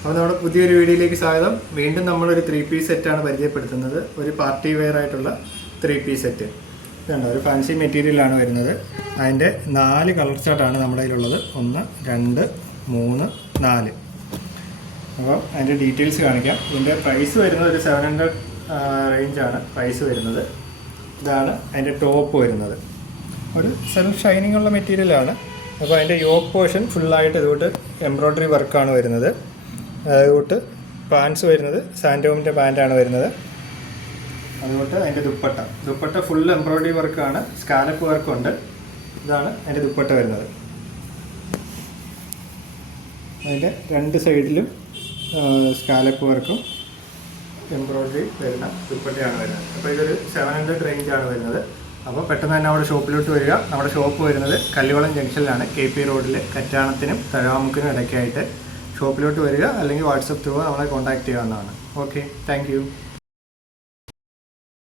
അപ്പോൾ നമ്മുടെ പുതിയൊരു വീഡിയോയിലേക്ക് സ്വാഗതം. വീണ്ടും നമ്മളൊരു 3 പീസ് സെറ്റാണ് പരിചയപ്പെടുത്തുന്നത്. ഒരു പാർട്ടി വെയർ ആയിട്ടുള്ള 3 പീസ് സെറ്റ്. ഇതുണ്ട്, ഒരു ഫാൻസി മെറ്റീരിയലാണ് വരുന്നത്. അതിൻ്റെ 4 കളർ ചാർട്ടാണ് നമ്മുടെ കയ്യിലുള്ളത്. 1, 2, 3, 4. അപ്പോൾ അതിൻ്റെ ഡീറ്റെയിൽസ് കാണിക്കാം. ഇതിൻ്റെ പ്രൈസ് വരുന്നത് ഒരു 700 റേഞ്ചാണ് പ്രൈസ് വരുന്നത്. ഇതാണ് അതിൻ്റെ ടോപ്പ് വരുന്നത്. ഒരു സെൽഫ് ഷൈനിങ് ഉള്ള മെറ്റീരിയലാണ്. അപ്പോൾ അതിൻ്റെ യോക്ക് പോർഷൻ ഫുള്ളായിട്ട് ഇതുകൊണ്ട് എംബ്രോയ്ഡറി വർക്കാണ് വരുന്നത്. അതുകൊണ്ട് പാൻസ് വരുന്നത് സാൻഡോമിൻ്റെ പാൻറ്റാണ് വരുന്നത്. അതുകൊണ്ട് അതിൻ്റെ ദുപ്പട്ട ഫുൾ എംബ്രോയ്ഡറി വർക്കാണ്, സ്കാലപ്പ് വർക്കുണ്ട്. ഇതാണ് അതിൻ്റെ ദുപ്പട്ട വരുന്നത്. അതിൻ്റെ 2 സൈഡിലും സ്കാലപ്പ് വർക്കും എംബ്രോയ്ഡറി വരുന്ന ദുപ്പട്ടയാണ് വരുന്നത്. അപ്പോൾ ഇതൊരു 700 റേഞ്ചാണ് വരുന്നത്. അപ്പോൾ പെട്ടെന്ന് തന്നെ നമ്മുടെ ഷോപ്പിലോട്ട് വരിക. നമ്മുടെ ഷോപ്പ് വരുന്നത് കല്ലുവളം ജംഗ്ഷനിലാണ്, KP റോഡിൽ കറ്റാനത്തിനും തഴവാമുക്കിനും ഇടയ്ക്കായിട്ട്. ഷോപ്പിലോട്ട് വരിക, അല്ലെങ്കിൽ വാട്സപ്പ് ത്രൂ നമ്മളെ കോൺടാക്ട് ചെയ്യാവുന്നതാണ്. Okay, thank you.